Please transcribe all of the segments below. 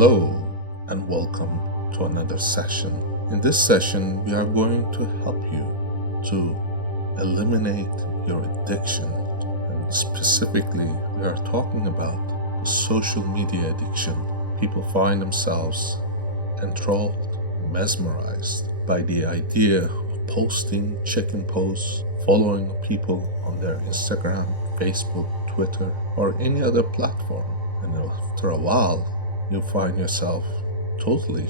Hello and welcome to another session. In this session, we are going to help you to eliminate your addiction. And specifically, we are talking about the social media addiction. People find themselves enthralled, mesmerized by the idea of posting, checking posts, following people on their Instagram, Facebook, Twitter, or any other platform. And after a while, you find yourself totally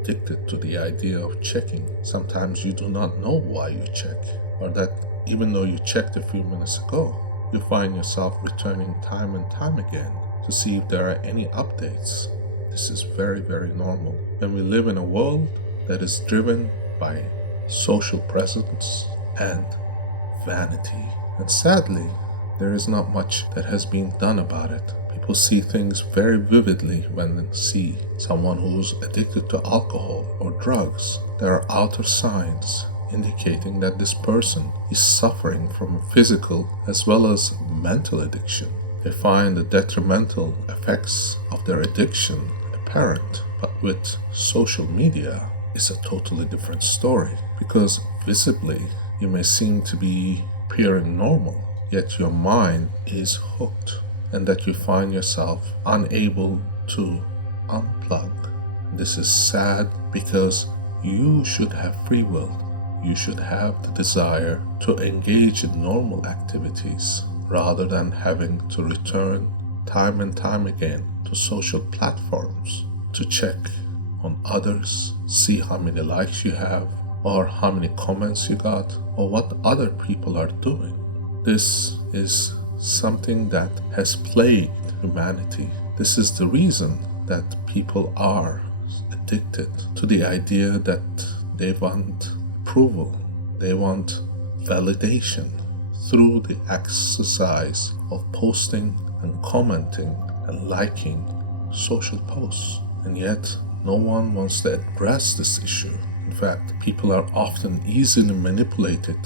addicted to the idea of checking. Sometimes you do not know why you check, or that even though you checked a few minutes ago, you find yourself returning time and time again to see if there are any updates. This is very, very normal when we live in a world that is driven by social presence and vanity. And sadly, there is not much that has been done about it. People see things very vividly when they see someone who's addicted to alcohol or drugs. There are outer signs indicating that this person is suffering from physical as well as mental addiction. They find the detrimental effects of their addiction apparent, but with social media, it's a totally different story, because visibly you may seem to be appearing normal, yet your mind is hooked, and that you find yourself unable to unplug. This is sad because you should have free will. You should have the desire to engage in normal activities rather than having to return time and time again to social platforms to check on others, see how many likes you have, or how many comments you got, or what other people are doing. This is something that has plagued humanity. This is the reason that people are addicted to the idea that they want approval, they want validation through the exercise of posting and commenting and liking social posts. And yet, no one wants to address this issue. In fact, people are often easily manipulated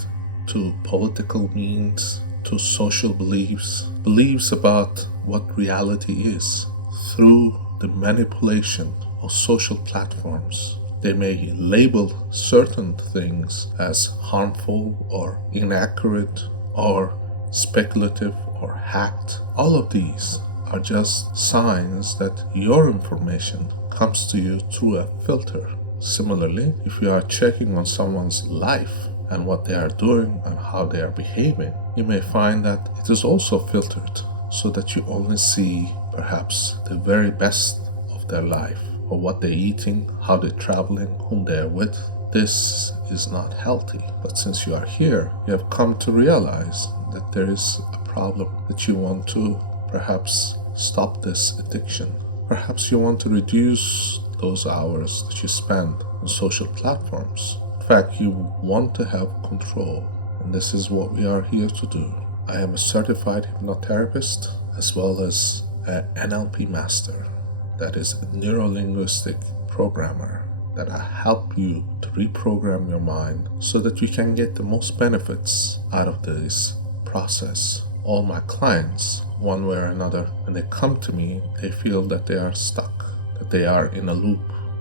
to political means, to social beliefs about what reality is. Through the manipulation of social platforms, they may label certain things as harmful or inaccurate or speculative or hacked. All of these are just signs that your information comes to you through a filter. Similarly, if you are checking on someone's life and what they are doing and how they are behaving, you may find that it is also filtered so that you only see perhaps the very best of their life, or what they're eating, how they're traveling, whom they are with. This is not healthy. But since you are here, you have come to realize that there is a problem, that you want to perhaps stop this addiction. Perhaps you want to reduce those hours that you spend on social platforms. In fact, you want to have control, and this is what we are here to do. I am a certified hypnotherapist as well as an NLP master, that is a neuro-linguistic programmer, that I help you to reprogram your mind so that you can get the most benefits out of this process. All my clients, one way or another, when they come to me, they feel that they are stuck, that they are in a loop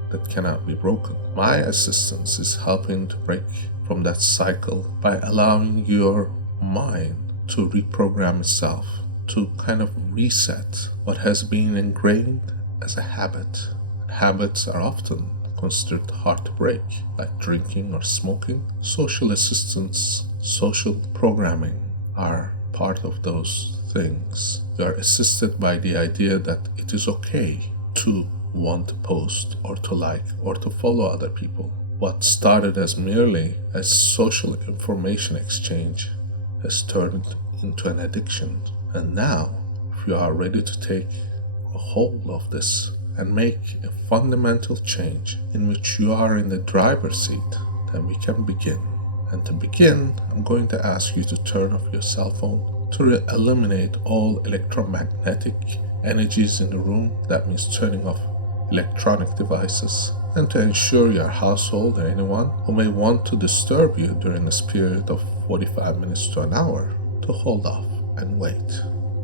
that cannot be broken. My assistance is helping to break from that cycle by allowing your mind to reprogram itself, to kind of reset what has been ingrained as a habit. Habits are often considered hard to break, like drinking or smoking. Social assistance, social programming are part of those things. You are assisted by the idea that it is okay to want to post or to like or to follow other people. What started as merely a social information exchange has turned into an addiction. And now, if you are ready to take a hold of this and make a fundamental change in which you are in the driver's seat, then we can begin. And to begin, I'm going to ask you to turn off your cell phone, to eliminate all electromagnetic energies in the room. That means turning off electronic devices, and to ensure your household or anyone who may want to disturb you during this period of 45 minutes to an hour to hold off and wait,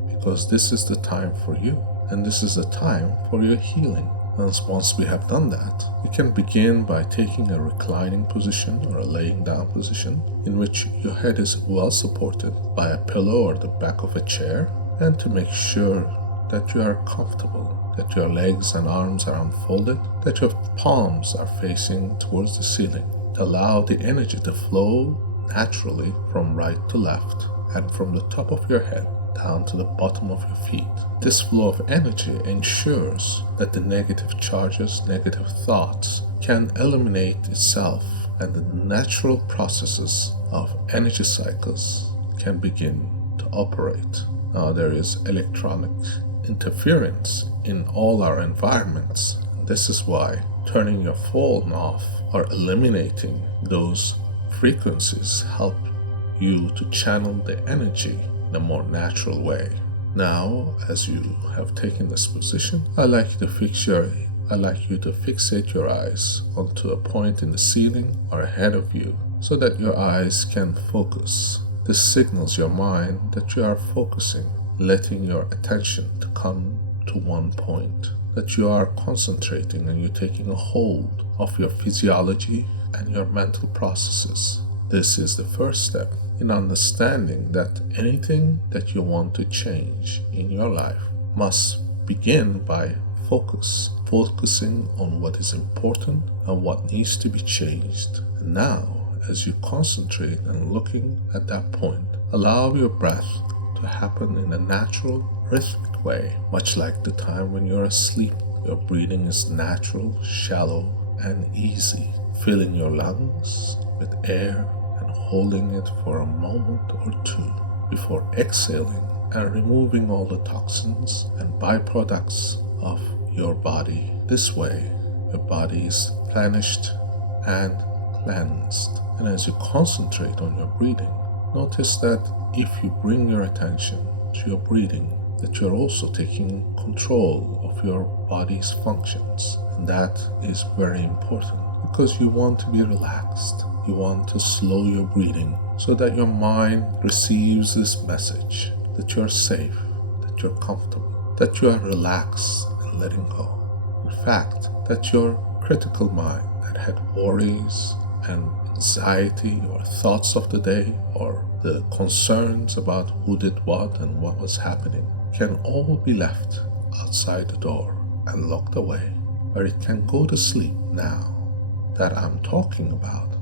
because this is the time for you, and this is the time for your healing. And once we have done that, we can begin by taking a reclining position or a laying down position in which your head is well supported by a pillow or the back of a chair, and to make sure that you are comfortable, that your legs and arms are unfolded, that your palms are facing towards the ceiling, to allow the energy to flow naturally from right to left and from the top of your head down to the bottom of your feet. This flow of energy ensures that the negative charges, negative thoughts can eliminate itself, and the natural processes of energy cycles can begin to operate. Now, there is electronic interference in all our environments. This is why turning your phone off or eliminating those frequencies help you to channel the energy in a more natural way. Now, as you have taken this position, I'd like you to fixate your eyes onto a point in the ceiling or ahead of you so that your eyes can focus. This signals your mind that you are focusing, letting your attention to come to one point, that you are concentrating and you're taking a hold of your physiology and your mental processes. This is the first step in understanding that anything that you want to change in your life must begin by focusing on what is important and what needs to be changed. And now, as you concentrate and looking at that point, allow your breath to happen in a natural, rhythmic way, much like the time when you're asleep. Your breathing is natural, shallow, and easy, filling your lungs with air and holding it for a moment or two before exhaling and removing all the toxins and byproducts of your body. This way, your body is replenished and cleansed. And as you concentrate on your breathing, notice that if you bring your attention to your breathing, that you're also taking control of your body's functions. And that is very important because you want to be relaxed. You want to slow your breathing so that your mind receives this message that you're safe, that you're comfortable, that you are relaxed and letting go. In fact, that your critical mind that had worries and anxiety or thoughts of the day or the concerns about who did what and what was happening can all be left outside the door and locked away, where it can go to sleep. Now that I'm talking about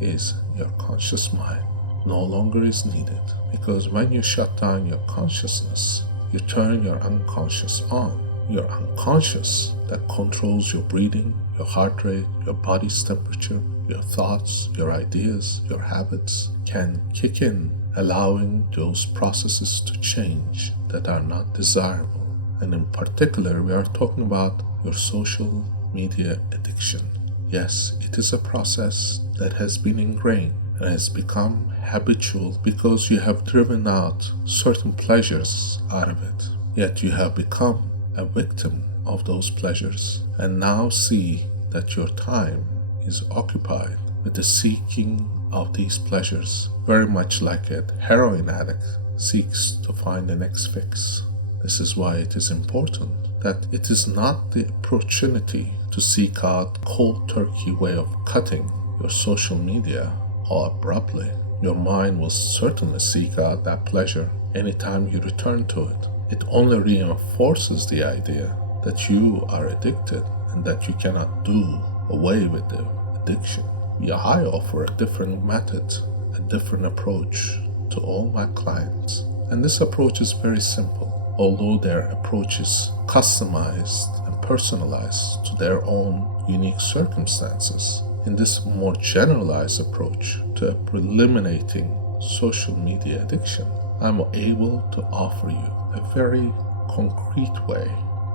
is your conscious mind no longer is needed, because when you shut down your consciousness, you turn your unconscious on. Your unconscious that controls your breathing, your heart rate, your body's temperature, your thoughts, your ideas, your habits can kick in, allowing those processes to change that are not desirable. And in particular, we are talking about your social media addiction. Yes, it is a process that has been ingrained and has become habitual because you have driven out certain pleasures out of it. Yet you have become a victim of those pleasures and now see that your time is occupied with the seeking of these pleasures, very much like a heroin addict seeks to find the next fix. This is why it is important that it is not the opportunity to seek out cold turkey way of cutting your social media all abruptly. Your mind will certainly seek out that pleasure anytime you return to it. It only reinforces the idea that you are addicted and that you cannot do away with the addiction. I offer a different method, a different approach to all my clients. And this approach is very simple, although their approach is customized and personalized to their own unique circumstances. In this more generalized approach to eliminating social media addiction, I'm able to offer you a very concrete way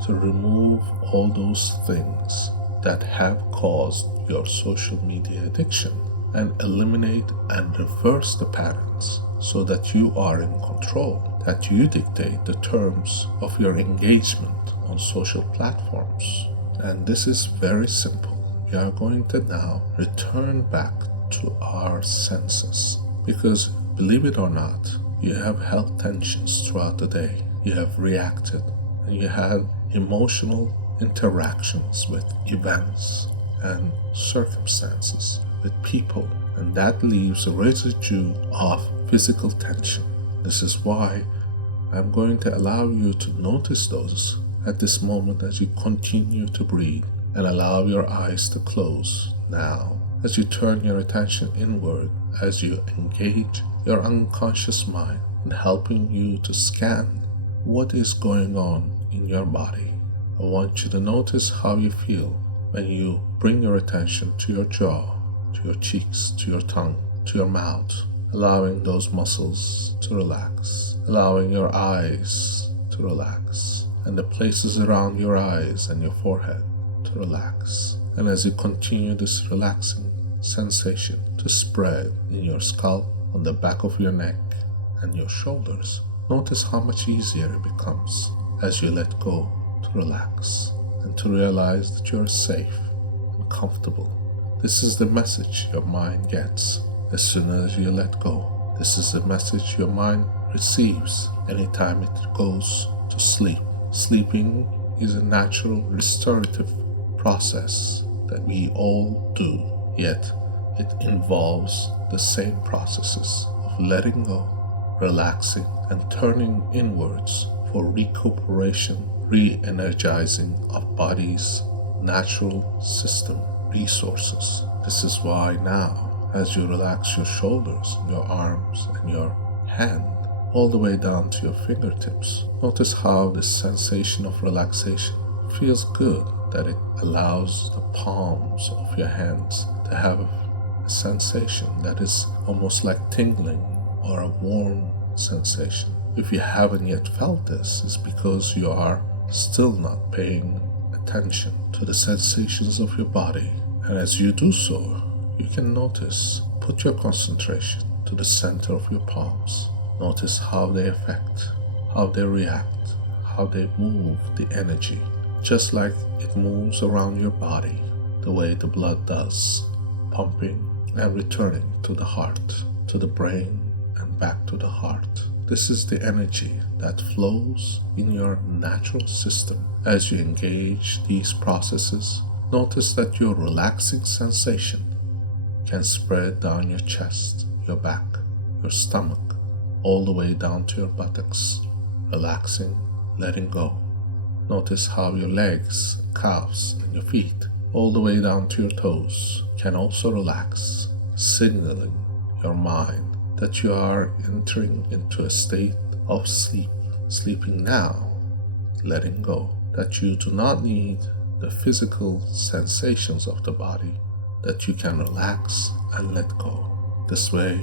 to remove all those things that have caused your social media addiction and eliminate and reverse the patterns so that you are in control, that you dictate the terms of your engagement on social platforms. And this is very simple. We are going to now return back to our senses because, believe it or not, you have held tensions throughout the day. You have reacted and you had emotional interactions with events and circumstances, with people, and that leaves a residue of physical tension. This is why I'm going to allow you to notice those at this moment as you continue to breathe, and allow your eyes to close now as you turn your attention inward, as you engage your unconscious mind in helping you to scan what is going on in your body. I want you to notice how you feel when you bring your attention to your jaw, to your cheeks, to your tongue, to your mouth, allowing those muscles to relax, allowing your eyes to relax, and the places around your eyes and your forehead to relax. And as you continue this relaxing sensation to spread in your scalp, on the back of your neck and your shoulders, notice how much easier it becomes as you let go to relax and to realize that you are safe and comfortable. This is the message your mind gets as soon as you let go. This is the message your mind receives anytime it goes to sleep. Sleeping is a natural restorative process that we all do, yet it involves the same processes of letting go, relaxing, and turning inwards for recuperation, re-energizing of body's natural system resources. This is why now, as you relax your shoulders, your arms, and your hand, all the way down to your fingertips, notice how this sensation of relaxation feels good, that it allows the palms of your hands to have a sensation that is almost like tingling or a warm sensation. If you haven't yet felt this, it's because you are still not paying attention to the sensations of your body. And as you do so, you can notice, put your concentration to the center of your palms. Notice how they affect, how they react, how they move the energy, just like it moves around your body, the way the blood does, pumping and returning to the heart, to the brain, and back to the heart. This is the energy that flows in your natural system. As you engage these processes, notice that your relaxing sensation can spread down your chest, your back, your stomach, all the way down to your buttocks, relaxing, letting go. Notice how your legs, calves, and your feet, all the way down to your toes, can also relax, signaling your mind that you are entering into a state of sleep, sleeping now, letting go, that you do not need the physical sensations of the body, that you can relax and let go. This way,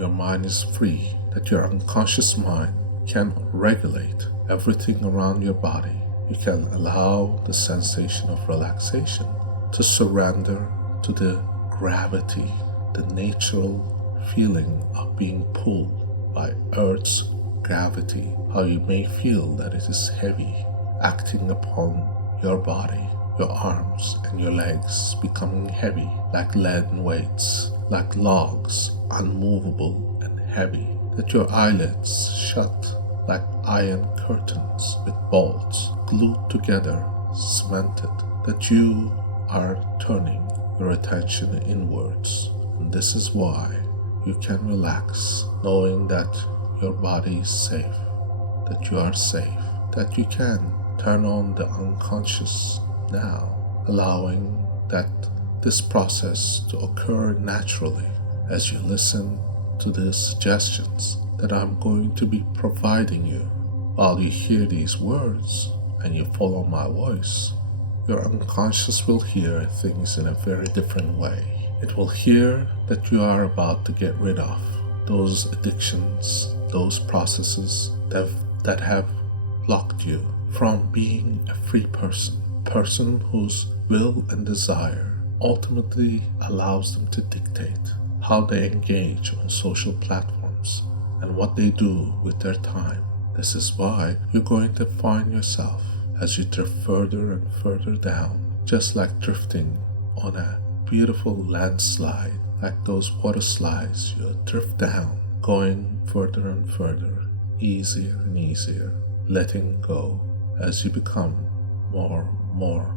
your mind is free, that your unconscious mind can regulate everything around your body. You can allow the sensation of relaxation to surrender to the gravity, the natural feeling of being pulled by Earth's gravity, how you may feel that it is heavy, acting upon your body, your arms and your legs becoming heavy like leaden weights, like logs, unmovable and heavy, that your eyelids shut like iron curtains with bolts glued together, cemented, that you are turning your attention inwards. And this is why you can relax, knowing that your body is safe, that you are safe, that you can turn on the unconscious now, allowing that this process to occur naturally as you listen to the suggestions that I'm going to be providing you. While you hear these words and you follow my voice, your unconscious will hear things in a very different way. It will hear that you are about to get rid of those addictions, those processes that have blocked you from being a free person whose will and desire ultimately allows them to dictate how they engage on social platforms and what they do with their time. This is why you're going to find yourself as you drift further and further down, just like drifting on a beautiful landslide, like those water slides. You drift down, going further and further, easier and easier, letting go as you become more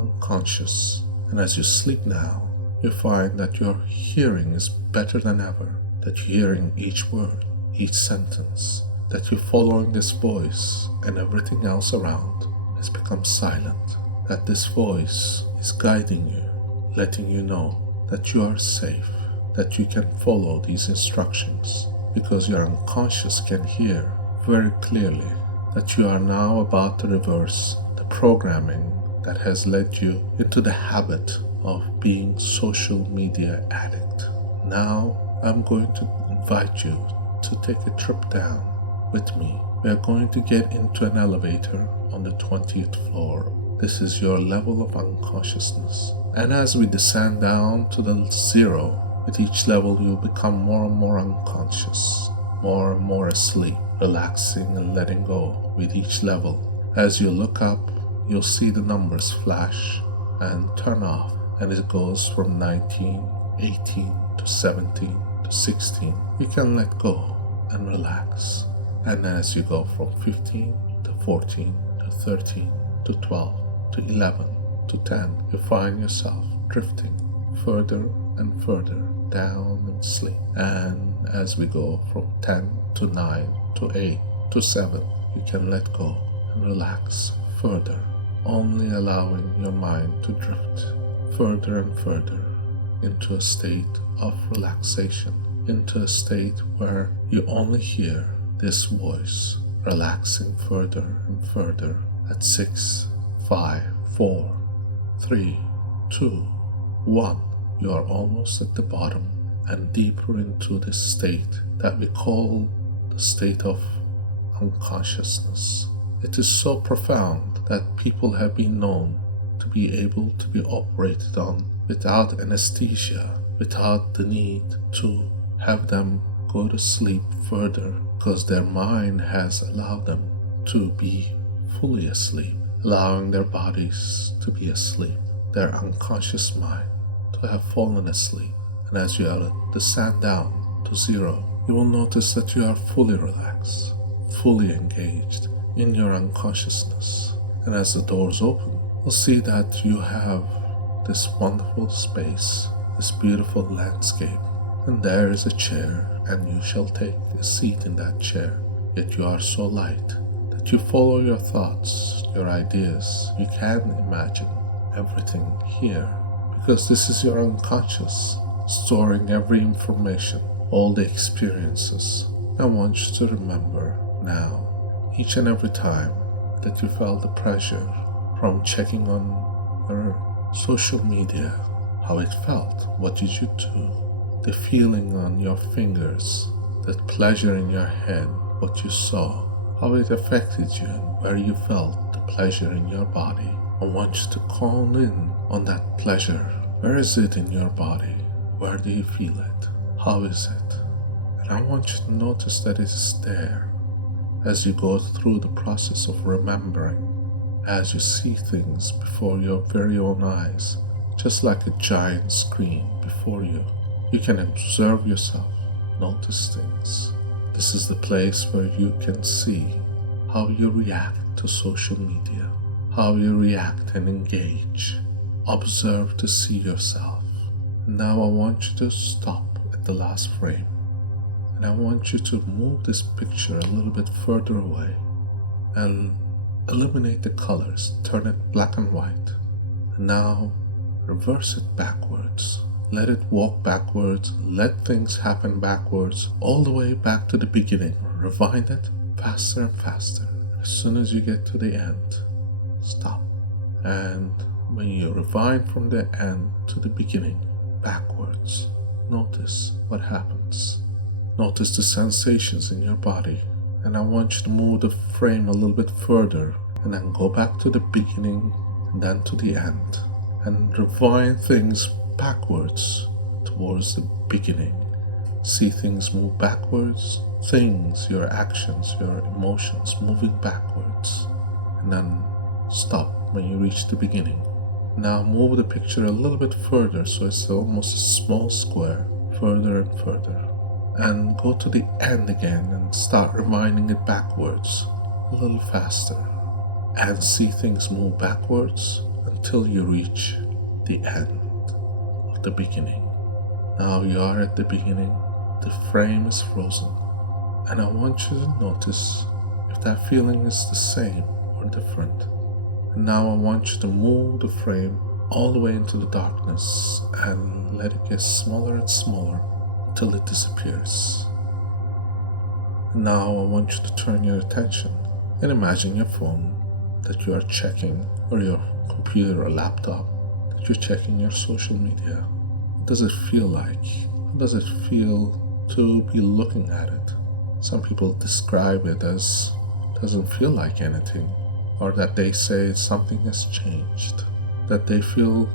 unconscious. And as you sleep now, you find that your hearing is better than ever, that you're hearing each word, each sentence, that you're following this voice and everything else around has become silent, that this voice is guiding you, letting you know that you are safe, that you can follow these instructions because your unconscious can hear very clearly that you are now about to reverse the programming that has led you into the habit of being social media addict. Now I'm going to invite you to take a trip down with me. We are going to get into an elevator on the 20th floor. This is your level of unconsciousness. And as we descend down to the 0, with each level you'll become more and more unconscious, more and more asleep, relaxing and letting go with each level. As you look up, you'll see the numbers flash and turn off, and it goes from 19, 18 to 17 to 16. You can let go and relax. And as you go from 15 to 14 to 13 to 12 to 11 to 10, you find yourself drifting further and further down in sleep. And as we go from 10 to 9 to 8 to 7, you can let go and relax further, only allowing your mind to drift further and further into a state of relaxation, into a state where you only hear this voice relaxing further and further at 6, 5, 4, 3, 2, 1. You are almost at the bottom and deeper into this state that we call the state of unconsciousness. It is so profound that people have been known to be able to be operated on without anesthesia, without the need to have them go to sleep further, because their mind has allowed them to be fully asleep, allowing their bodies to be asleep, their unconscious mind to have fallen asleep. And as you descend down to 0, you will notice that you are fully relaxed, fully engaged in your unconsciousness. And as the doors open, you'll see that you have this wonderful space, this beautiful landscape, and there is a chair, and you shall take a seat in that chair. Yet you are so light that you follow your thoughts, your ideas. You can imagine everything here, because this is your unconscious, storing every information, all the experiences. I want you to remember now, each and every time that you felt the pressure from checking on your social media, how it felt, what did you do, the feeling on your fingers, that pleasure in your head, what you saw, how it affected you, and where you felt the pleasure in your body. I want you to call in on that pleasure. Where is it in your body? Where do you feel it? How is it? And I want you to notice that it is there as you go through the process of remembering, as you see things before your very own eyes, just like a giant screen before you. You can observe yourself, notice things. This is the place where you can see how you react to social media, how you react and engage. Observe to see yourself. Now I want you to stop at the last frame, and I want you to move this picture a little bit further away and eliminate the colors, turn it black and white. And now reverse it backwards. Let it walk backwards, let things happen backwards, all the way back to the beginning. Rewind it faster and faster. As soon as you get to the end, stop. And when you rewind from the end to the beginning, backwards, notice what happens. Notice the sensations in your body. And I want you to move the frame a little bit further, and then go back to the beginning and then to the end. And rewind things backwards towards the beginning. See things move backwards, things, your actions, your emotions moving backwards. And then stop when you reach the beginning. Now move the picture a little bit further so it's almost a small square, further and further. And go to the end again and start rewinding it backwards a little faster. and see things move backwards until you reach the end of the beginning. Now you are at the beginning, the frame is frozen, and I want you to notice if that feeling is the same or different. And now I want you to move the frame all the way into the darkness and let it get smaller and smaller until it disappears. And now I want you to turn your attention and imagine your phone that you are checking, or your computer or laptop that you're checking your social media. What does it feel like? How does it feel to be looking at it? Some people describe it as doesn't feel like anything, or that they say something has changed, that they feel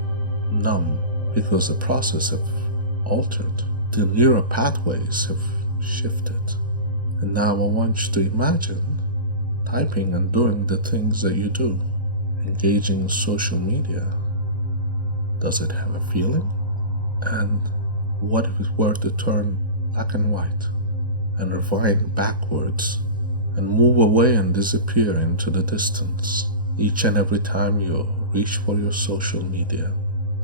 numb because the process have altered. The neural pathways have shifted. And now I want you to imagine typing and doing the things that you do, engaging in social media. Does it have a feeling? And what if it were to turn black and white and rewind backwards and move away and disappear into the distance each and every time you reach for your social media?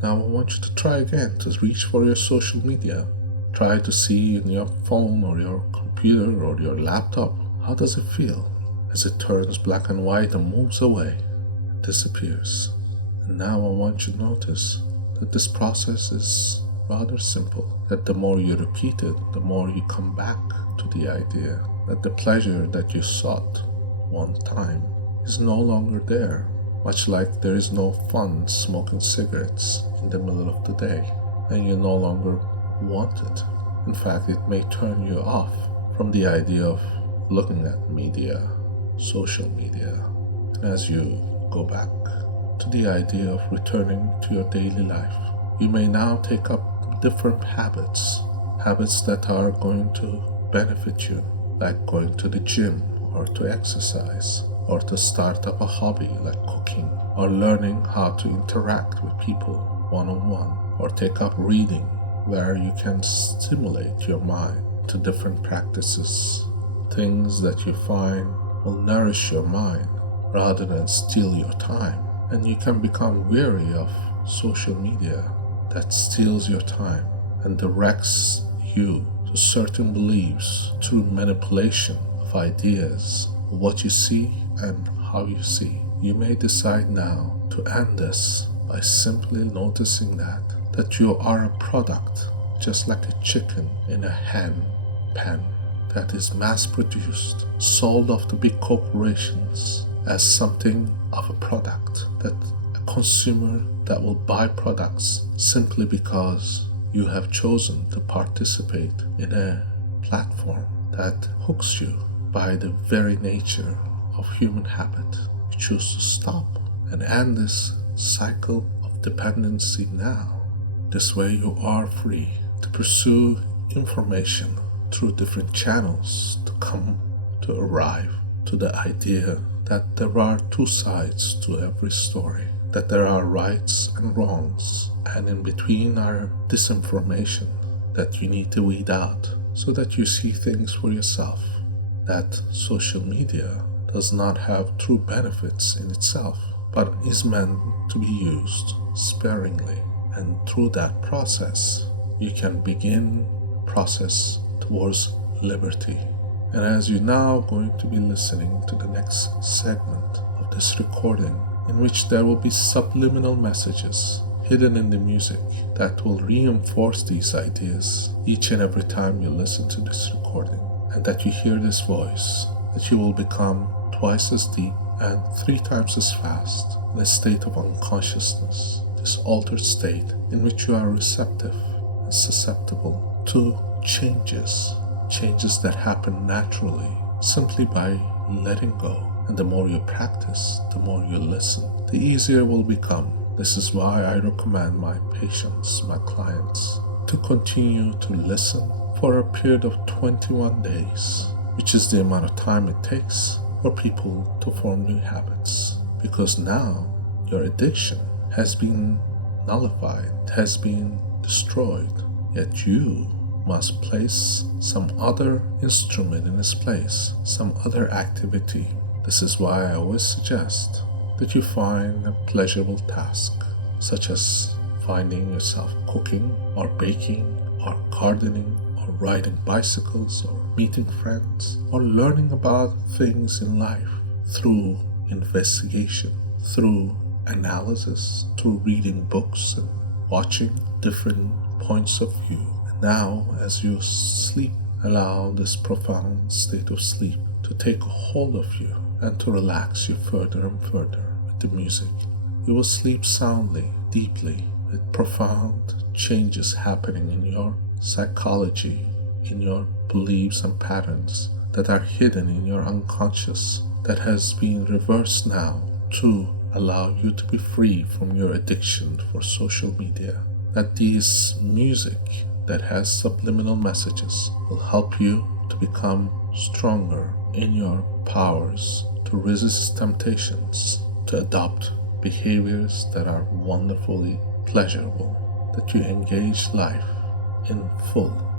Now I want you to try again to reach for your social media. Try to see in your phone or your computer or your laptop, how does it feel as it turns black and white and moves away and disappears? And now I want you to notice that this process is rather simple, that the more you repeat it, the more you come back to the idea that the pleasure that you sought one time is no longer there, much like there is no fun smoking cigarettes in the middle of the day, and you no longer want it. In fact, it may turn you off from the idea of looking at media, social media. And as you go back to the idea of returning to your daily life, you may now take up different habits that are going to benefit you, like going to the gym or to exercise, or to start up a hobby like cooking, or learning how to interact with people one-on-one, or take up reading where you can stimulate your mind to different practices, things that you find will nourish your mind rather than steal your time. And you can become weary of social media that steals your time and directs you to certain beliefs through manipulation of ideas, what you see and how you see. You may decide now to end this by simply noticing that you are a product, just like a chicken in a hen pen that is mass-produced, sold off to big corporations as something of a product, that a consumer that will buy products simply because you have chosen to participate in a platform that hooks you by the very nature of human habit. You choose to stop and end this cycle of dependency now. This way you are free to pursue information through different channels to arrive to the idea that there are two sides to every story, that there are rights and wrongs, and in between are disinformation that you need to weed out so that you see things for yourself, that social media does not have true benefits in itself, but is meant to be used sparingly. And through that process, you can begin process towards liberty. And as you're now going to be listening to the next segment of this recording, in which there will be subliminal messages hidden in the music that will reinforce these ideas each and every time you listen to this recording, and that you hear this voice, that you will become twice as deep and 3 times as fast in a state of unconsciousness, this altered state in which you are receptive and susceptible to changes that happen naturally simply by letting go. And the more you practice, the more you listen, the easier it will become. This is why I recommend my patients, my clients, to continue to listen for a period of 21 days, which is the amount of time it takes for people to form new habits. Because now your addiction has been nullified, has been destroyed, yet you must place some other instrument in its place, some other activity This is why I always suggest that you find a pleasurable task, such as finding yourself cooking or baking or gardening or riding bicycles or meeting friends or learning about things in life through investigation, through analysis, through reading books and watching different points of view. And now, as you sleep, allow this profound state of sleep to take a hold of you and to relax you further and further with the music. You will sleep soundly, deeply, with profound changes happening in your psychology, in your beliefs and patterns that are hidden in your unconscious, that has been reversed now to allow you to be free from your addiction for social media. That this music that has subliminal messages will help you to become stronger in your powers, to resist temptations, to adopt behaviors that are wonderfully pleasurable, that you engage life in full